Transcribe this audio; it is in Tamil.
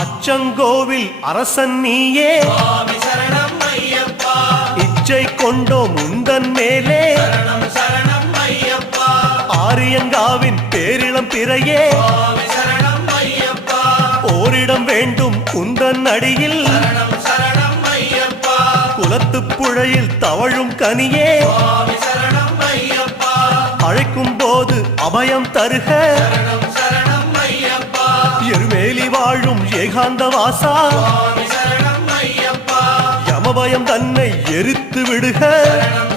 அச்சங்கோவில் அரசன் நீயே சுவாமி சரணம் ஐயப்பா. இச்சை கொண்டோம் உந்தன் மேலே சரணம் சரணம் ஐயப்பா. ஆரியங்காவின் பேரிளம் பிறையே சுவாமி சரணம் ஐயப்பா. ஓரிடம் வேண்டும் உந்தன் அடியில் சரணம் சரணம் ஐயப்பா. குலத்துப் புழையில் தவழும் கனியே சுவாமி சரணம் ஐயப்பா. அழைக்கும் போது அபயம் தருக சரணம் சரணம் ஐயப்பா. எருமேலி வாழும் ஏகாந்த வாசா சுவாமி சரணம் ஐயப்பா. யமபயம் தன்னை எரித்து விடுக சரணம்